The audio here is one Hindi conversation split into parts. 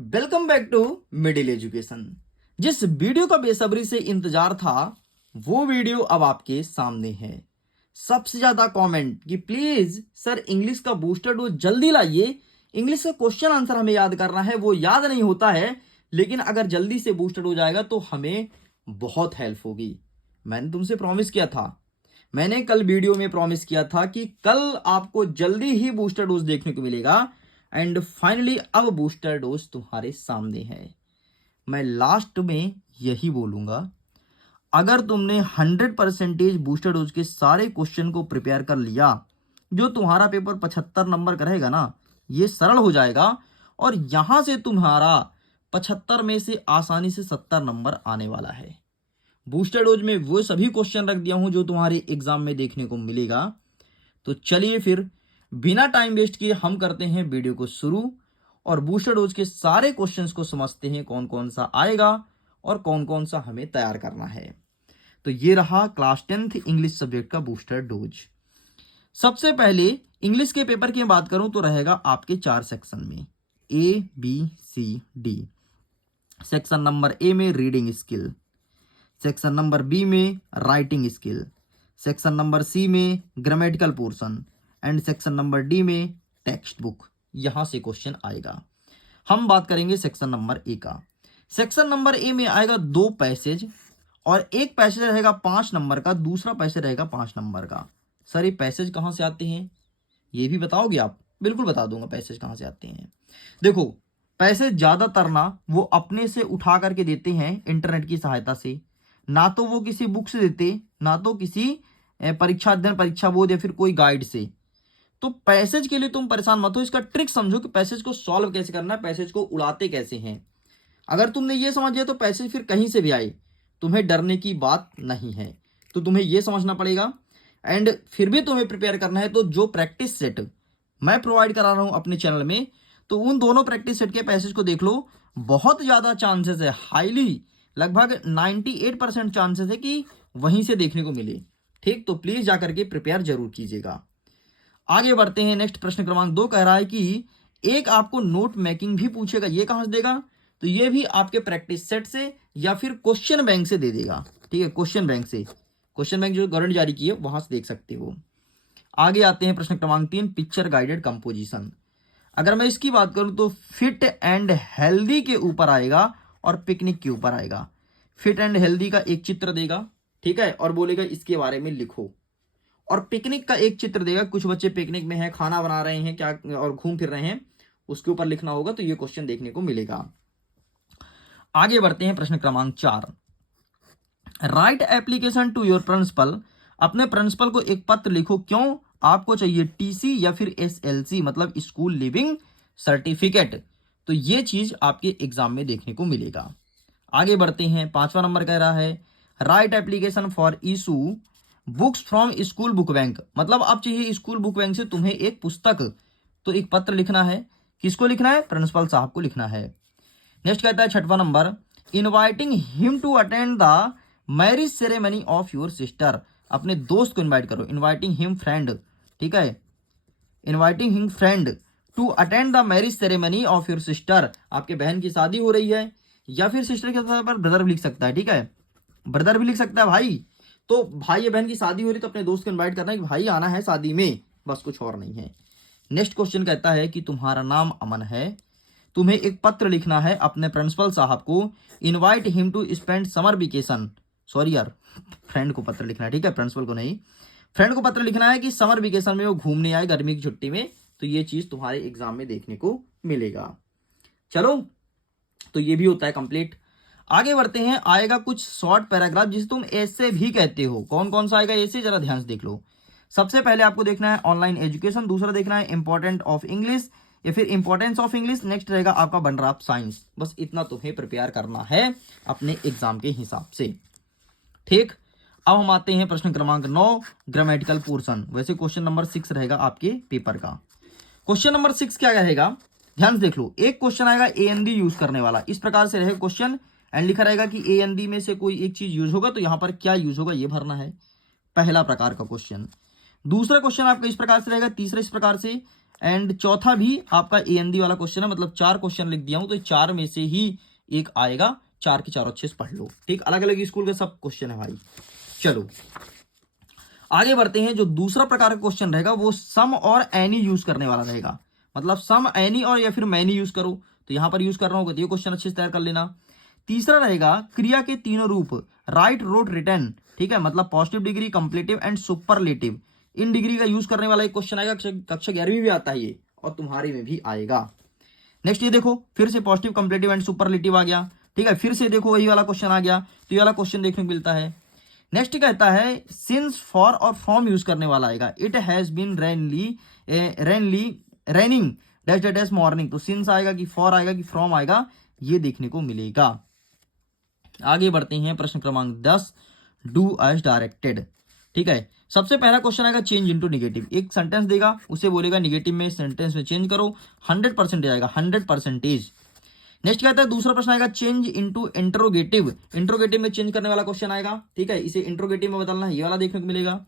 Welcome back to middle education. जिस वीडियो का बेसब्री से इंतजार था वो वीडियो अब आपके सामने है। सबसे ज्यादा कमेंट कि प्लीज सर इंग्लिश का बूस्टर डोज जल्दी लाइए, इंग्लिश का क्वेश्चन आंसर हमें याद करना है, वो याद नहीं होता है, लेकिन अगर जल्दी से बूस्टर डोज आएगा तो हमें बहुत हेल्प होगी। मैंने तुमसे प्रॉमिस किया था, मैंने कल वीडियो में प्रॉमिस किया था कि कल आपको जल्दी ही बूस्टर डोज देखने को मिलेगा। एंड फाइनली अब बूस्टर डोज तुम्हारे सामने है। मैं लास्ट में यही बोलूंगा, अगर तुमने 100% बूस्टर डोज के सारे क्वेश्चन को प्रिपेयर कर लिया, जो तुम्हारा पेपर 75 नंबर का रहेगा ना, ये सरल हो जाएगा और यहां से तुम्हारा 75 में से आसानी से 70 नंबर आने वाला है। बूस्टर डोज में वो सभी क्वेश्चन रख दिया हूं जो तुम्हारे एग्जाम में देखने को मिलेगा। तो चलिए फिर बिना टाइम वेस्ट किए हम करते हैं वीडियो को शुरू और बूस्टर डोज के सारे क्वेश्चंस को समझते हैं, कौन कौन सा आएगा और कौन कौन सा हमें तैयार करना है। तो ये रहा क्लास 10th इंग्लिश सब्जेक्ट का बूस्टर डोज। सबसे पहले इंग्लिश के पेपर की बात करूं तो रहेगा आपके 4 सेक्शन में, ABCD। सेक्शन नंबर ए में reading skill, section number B में writing skill, section number C में grammatical portion and section number D में टेक्स्ट बुक। यहां से क्वेश्चन आएगा। हम बात करेंगे सेक्शन नंबर ए का। सेक्शन नंबर ए में आएगा 2 पैसेज और एक पैसेज रहेगा 5 नंबर का, दूसरा पैसेज रहेगा 5 नंबर का। सर ये पैसेज कहां से आते हैं ये भी बताओगे आप? बिल्कुल बता दूंगा पैसेज कहां से आते हैं। देखो, पैसेज ज्यादातर ना वो अपने से उठा करके देते हैं इंटरनेट की सहायता से, ना तो वो किसी बुक से देते, ना तो किसी परीक्षा अध्ययन परीक्षा बोर्ड या फिर कोई गाइड से। तो पैसेज के लिए तुम परेशान मत हो, इसका ट्रिक समझो कि पैसेज को सॉल्व कैसे करना है, पैसेज को उड़ाते कैसे हैं। अगर तुमने ये समझ लिया तो पैसेज फिर कहीं से भी आए तुम्हें डरने की बात नहीं है। तो तुम्हें ये समझना पड़ेगा एंड फिर भी तुम्हें प्रिपेयर करना है। तो जो प्रैक्टिस सेट मैं प्रोवाइड करा रहा हूं अपने चैनल में, तो उन दोनों प्रैक्टिस सेट के पैसेज को देख लो। बहुत ज्यादा चांसेस है, हाईली लगभग 98% चांसेस है कि वहीं से देखने को मिले। ठीक, तो प्लीज जाकर के प्रिपेयर जरूर कीजिएगा। आगे बढ़ते हैं। नेक्स्ट प्रश्न क्रमांक 2 कह रहा है कि एक आपको नोट मेकिंग भी पूछेगा। ये कहां से देगा? तो ये भी आपके प्रैक्टिस सेट से या फिर क्वेश्चन बैंक से दे देगा। ठीक है, क्वेश्चन बैंक से, क्वेश्चन बैंक जो गवर्नमेंट जारी की है वहां से देख सकते हो। आगे आते हैं प्रश्न क्रमांक 3, पिक्चर गाइडेड कंपोजिशन। अगर मैं इसकी बात करूं तो फिट एंड हेल्दी के ऊपर आएगा और पिकनिक के ऊपर आएगा। फिट एंड हेल्दी का एक चित्र देगा, ठीक है, और बोलेगा इसके बारे में लिखो। और पिकनिक का एक चित्र देगा, कुछ बच्चे पिकनिक में हैं, खाना बना रहे हैं क्या और घूम फिर रहे हैं, उसके ऊपर लिखना होगा। तो ये क्वेश्चन देखने को मिलेगा। आगे बढ़ते हैं प्रश्न क्रमांक 4, write application to your principal. अपने प्रिंसिपल को एक पत्र लिखो। क्यों आपको चाहिए TC या फिर SLC मतलब स्कूल लिविंग सर्टिफिकेट। तो ये चीज आपके एग्जाम में देखने को मिलेगा। आगे बढ़ते हैं। 5वां नंबर कह रहा है right application for issue books from school book bank. मतलब आप चाहिए स्कूल बुक बैंक से तुम्हें एक पुस्तक, तो एक पत्र लिखना है। किसको लिखना है? प्रिंसिपल साहब को लिखना है। नेक्स्ट कहता है 6वां number, inviting him to attend the marriage ceremony of your sister. अपने दोस्त को इनवाइट करो, इनवाइटिंग हिम फ्रेंड, ठीक है, inviting him friend to attend the marriage ceremony of your sister. आपके बहन की शादी हो रही है, या फिर सिस्टर के साथ पर ब्रदर भी लिख सकता है, ठीक है, ब्रदर भी लिख सकता है भाई। तो भाई या बहन की शादी हो रही तो अपने दोस्त को इनवाइट करना है कि भाई आना है शादी में, बस कुछ और नहीं है। नेक्स्ट क्वेश्चन कहता है कि तुम्हारा नाम अमन है, तुम्हें एक पत्र लिखना है अपने प्रिंसिपल साहब को, invite him to spend summer vacation. Sorry यार, फ्रेंड को पत्र लिखना है, ठीक है, प्रिंसिपल को नहीं। फ्रेंड को पत्र लिखना है कि समर वेकेशन में वो घूमने आए गर्मी की छुट्टी में। तो ये चीज तुम्हारे एग्जाम में देखने को मिलेगा। चलो, तो ये भी होता है कंप्लीट। आगे बढ़ते हैं। आएगा कुछ शॉर्ट पैराग्राफ जिसे तुम ऐसे भी कहते हो। कौन कौन सा आएगा ऐसे, जरा ध्यान से देख लो। सबसे पहले आपको देखना है ऑनलाइन एजुकेशन, दूसरा देखना है इंपॉर्टेंट ऑफ इंग्लिश या फिर इंपॉर्टेंस ऑफ इंग्लिश, नेक्स्ट रहेगा आपका बन रहा साइंस। बस इतना तुम्हें प्रिपेयर करना है अपने एग्जाम के हिसाब से। ठीक, अब हम आते हैं प्रश्न क्रमांक 9, ग्रामेटिकल पोर्शन। वैसे क्वेश्चन नंबर 6 रहेगा आपके पेपर का। क्वेश्चन नंबर 6 क्या रहेगा, ध्यान से देख लो। एक क्वेश्चन आएगा AND यूज करने वाला, इस प्रकार से रहेगा क्वेश्चन एंड लिखा रहेगा कि AND में से कोई एक चीज यूज होगा, तो यहां पर क्या यूज होगा ये भरना है। पहला प्रकार का क्वेश्चन। दूसरा क्वेश्चन आपका इस प्रकार से रहेगा, तीसरा इस प्रकार से एंड चौथा भी आपका AND वाला क्वेश्चन है, मतलब 4 क्वेश्चन लिख दिया हूं, तो 4 में से ही एक आएगा। 4 के 4 अच्छे से पढ़ लो, ठीक। अलग अलग स्कूल के सब क्वेश्चन है भाई। चलो आगे बढ़ते हैं। जो दूसरा प्रकार का क्वेश्चन रहेगा वो सम और एनी यूज करने वाला रहेगा, मतलब सम एनी और या फिर मैनी यूज करो, तो यहां पर यूज कर रहा होगा, तो ये क्वेश्चन अच्छे से तैयार कर लेना। तीसरा रहेगा क्रिया के तीनों रूप, राइट, रोट, रिटर्न, ठीक है, मतलब positive degree, comparative and superlative. इन डिग्री का यूज करने वाला एक क्वेश्चन आएगा, कक्षा 11वीं में भी आता है ये, और तुम्हारे में भी आएगा। नेक्स्ट ये देखो, फिर से पॉजिटिव, कंप्लीटिव एंड सुपरलेटिव आ गया, ठीक है। फिर से देखो वही वाला क्वेश्चन आ गया, तो ये वाला क्वेश्चन देखने को मिलता है। नेक्स्ट कहता है सिंस, फॉर और फ्रॉम यूज करने वाला आएगा। It has been raining dash dash dash morning, तो सिंस आएगा कि फॉर आएगा कि फ्रॉम आएगा, ये देखने को मिलेगा। आगे बढ़ते हैं, प्रश्न क्रमांक 10, डू एज डायरेक्टेड, ठीक है। सबसे पहला क्वेश्चन आएगा चेंज इनटू नेगेटिव। एक सेंटेंस देगा, उसे बोलेगा नेगेटिव में सेंटेंस में चेंज करो, 100% आएगा, 100%। नेक्स्ट कहता है दूसरा प्रश्न आएगा चेंज इनटू इंट्रोगेटिव। इंट्रोगेटिव में चेंज करने वाला क्वेश्चन आएगा, ठीक है, इसे इंट्रोगेटिव में बदलना है, ये वाला देखने को मिलेगा।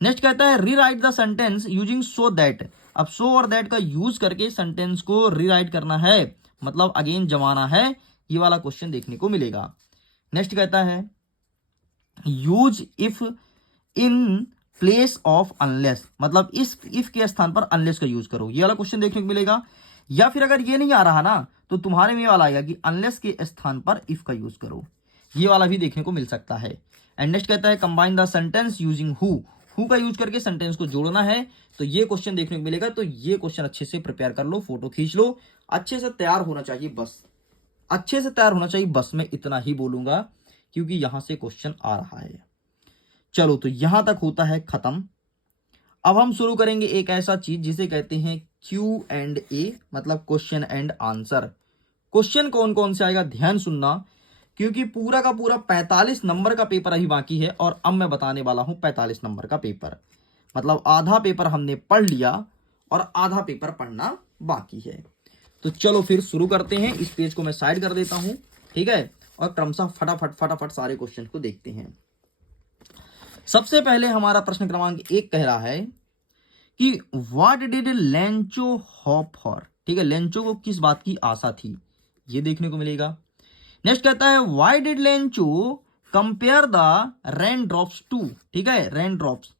नेक्स्ट कहता है rewrite the sentence using so that. अब सो और दैट का यूज करके सेंटेंस को रीराइट करना है, मतलब अगेन जमाना है, ये वाला क्वेश्चन देखने को मिलेगा। नेक्स्ट कहता है use if in place of unless, मतलब इस इफ के स्थान पर अनलेस का यूज करो, ये वाला क्वेश्चन देखने को मिलेगा। या फिर अगर ये नहीं आ रहा ना, तो तुम्हारे में वाला आएगा कि अनलेस के स्थान पर इफ का यूज करो, ये वाला भी देखने को मिल सकता है। एंड नेक्स्ट कहता है combine the sentence using who का यूज करके सेंटेंस को जोड़ना है, तो ये क्वेश्चन देखने को मिलेगा। तो ये क्वेश्चन अच्छे से प्रिपेयर कर लो, फोटो खींच लो, अच्छे से तैयार होना चाहिए, बस अच्छे से तैयार होना चाहिए, बस मैं इतना ही बोलूंगा क्योंकि यहां से क्वेश्चन आ रहा है। चलो तो यहां तक होता है खत्म। अब हम शुरू करेंगे एक ऐसा चीज जिसे कहते हैं Q&A, मतलब क्वेश्चन एंड आंसर। क्वेश्चन कौन कौन से आएगा ध्यान सुनना, क्योंकि पूरा का पूरा 45 नंबर का पेपर अभी बाकी है, और अब मैं बताने वाला हूं 45 नंबर का पेपर, मतलब आधा पेपर हमने पढ़ लिया और आधा पेपर पढ़ना बाकी है। तो चलो फिर शुरू करते हैं। इस पेज को मैं साइड कर देता हूं, ठीक है, और क्रमशः फटाफट फटाफट सारे क्वेश्चन को देखते हैं। सबसे पहले हमारा प्रश्न क्रमांक 1 कह रहा है कि what did Lencho hope for, ठीक है, लेंचो को किस बात की आशा थी, ये देखने को मिलेगा। नेक्स्ट कहता है why did Lencho compare the rain drops to, ठीक है, रेन ड्रॉप्स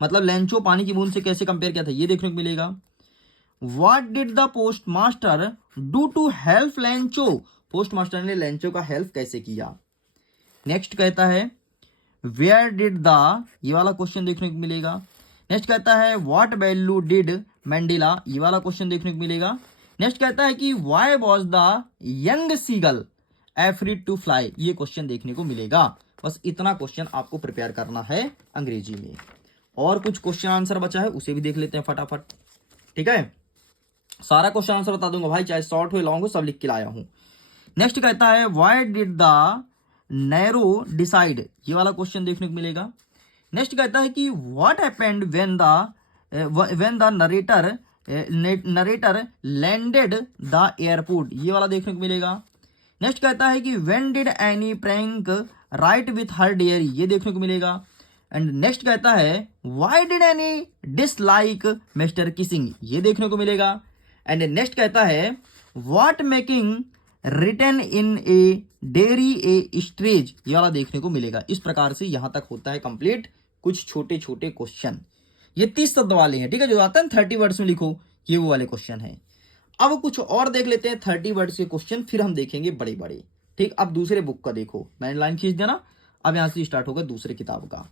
मतलब लेंचो पानी की बूंद से कैसे कंपेयर किया था, ये देखने को मिलेगा। What did the post master do to help Lencho, post master ने लेंचो का हेल्प कैसे किया। नेक्स्ट कहता है वेयर डिड द, ये वाला क्वेश्चन देखने को मिलेगा। नेक्स्ट कहता है व्हाट वैल्यू डिड मैंडेला, ये वाला क्वेश्चन देखने को मिलेगा। नेक्स्ट कहता है कि why was the young seagull afraid to fly, ये क्वेश्चन देखने को मिलेगा। बस इतना क्वेश्चन आपको प्रिपेयर करना है अंग्रेजी में, और कुछ क्वेश्चन आंसर बचा है उसे भी देख लेते हैं फटाफट, ठीक है। सारा क्वेश्चन आंसर बता दूंगा भाई, चाहे शॉर्ट हो लॉन्ग हो, सब लिख के लाया हूं। नेक्स्ट कहता है why did the narrow decide, ये वाला क्वेश्चन देखने को मिलेगा। नेक्स्ट कहता है कि what happened when the narrator landed the airport, ये वाला देखने को मिलेगा। नेक्स्ट कहता है कि when did Anne Frank write with her diary, ये देखने को मिलेगा। एंड नेक्स्ट कहता है why did Anne dislike Mr Keesing, ये देखने को मिलेगा। एंड नेक्स्ट कहता है what making written in a diary a strange, ये वाला देखने को मिलेगा। इस प्रकार से यहां तक होता है कंप्लीट कुछ छोटे छोटे क्वेश्चन, ये 30 शब्द वाले हैं, ठीक है, जो आता है 30 वर्ड्स में लिखो, ये वो वाले क्वेश्चन है। अब कुछ और देख लेते हैं 30 वर्ड्स के क्वेश्चन, फिर हम देखेंगे बड़े बड़े, ठीक। अब दूसरे बुक का देखो, मैंने लाइन खींच देना, अब यहां से स्टार्ट होगा दूसरे किताब का।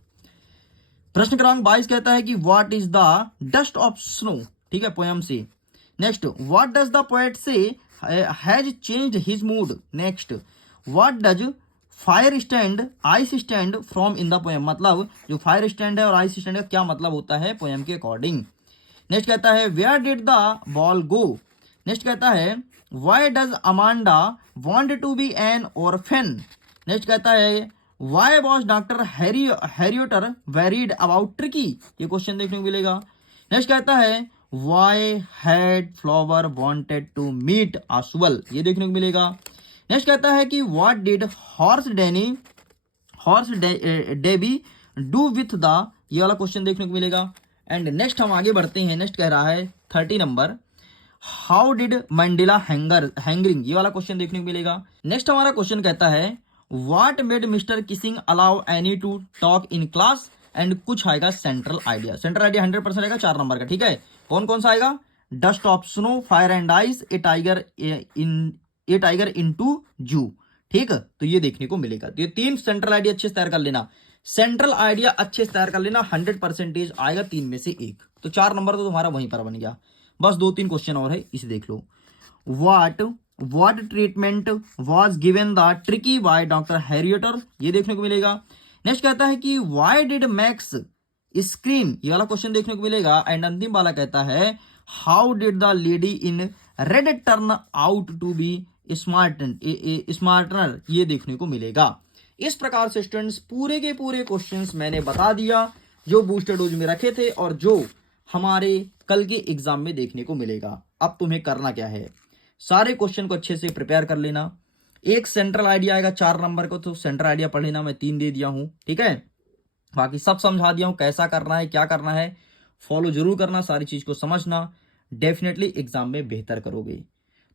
प्रश्न क्रमांक 22 कहता है कि what is the dust of snow, ठीक है, पोयम से। Next what does the poet say has changed his mood. Next what does fire stand ice stand from in the poem, मतलब जो फायर स्टैंड है और आइस स्टैंड का क्या मतलब होता है पोएम के अकॉर्डिंग। नेक्स्ट कहता है where did the ball go. Next कहता है why does Amanda want to be an orphan. Next कहता है why was doctor Herriot worried about Tricki, ये क्वेश्चन देखने को मिलेगा। नेक्स्ट कहता है why had flower wanted to meet usual, ये देखने को मिलेगा। नेक्स्ट कहता है कि what did horse Debbie do with the, ये वाला क्वेश्चन देखने को मिलेगा। एंड नेक्स्ट हम आगे बढ़ते हैं। नेक्स्ट कह रहा है 30 नंबर, हाउ डिड मंडेला हैंगरिंग, ये वाला क्वेश्चन देखने को मिलेगा। नेक्स्ट हमारा क्वेश्चन कहता है what made mister Keesing allow any two talk in class, and कुछ आएगा सेंट्रल आइडिया। सेंट्रल आइडिया 100% आएगा 4 नंबर का, ठीक है। कौन कौन सा आएगा, dust of snow, fire and ice, a tiger in to zoo, ठीक है। तो ये देखने को मिलेगा। तो ये 3 सेंट्रल आइडिया अच्छे से तैयार कर लेना, सेंट्रल आइडिया अच्छे से तैयार कर लेना, 100% आएगा 3 में से 1। तो 4 नंबर तो तुम्हारा वहीं पर बन गया। बस 2-3 क्वेश्चन और है, इसे देख लो। What treatment was given the Tricki by doctor Herriot, ये देखने को मिलेगा। नेक्स्ट कहता है कि व्हाई डिड मैक्स स्क्रीम, ये वाला क्वेश्चन देखने को मिलेगा। एंड अंतिम वाला कहता है how did the lady in red turn out to be smarter, ये देखने को मिलेगा। इस प्रकार से स्टूडेंट्स पूरे के पूरे क्वेश्चंस मैंने बता दिया जो बूस्टर डोज में रखे थे और जो हमारे कल के एग्जाम में देखने को मिलेगा। अब तुम्हें करना क्या है, सारे क्वेश्चन को अच्छे से प्रिपेयर कर लेना। एक सेंट्रल आइडिया आएगा 4 नंबर को, तो सेंट्रल आइडिया पढ़ लेना, मैं 3 दे दिया हूं, ठीक है। बाकी सब समझा दिया हूं, कैसा करना है क्या करना है, फॉलो जरूर करना, सारी चीज को समझना, डेफिनेटली एग्जाम में बेहतर करोगे।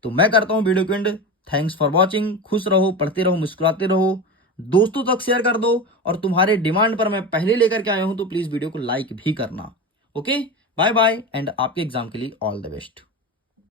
तो मैं करता हूं वीडियो को एंड। Thanks for watching. खुश रहो, पढ़ते रहो, मुस्कुराते रहो, दोस्तों तक शेयर कर दो, और तुम्हारे डिमांड पर मैं पहले लेकर के आया हूं तो प्लीज वीडियो को लाइक भी करना। ओके, बाय बाय, एंड आपके एग्जाम के लिए ऑल द बेस्ट।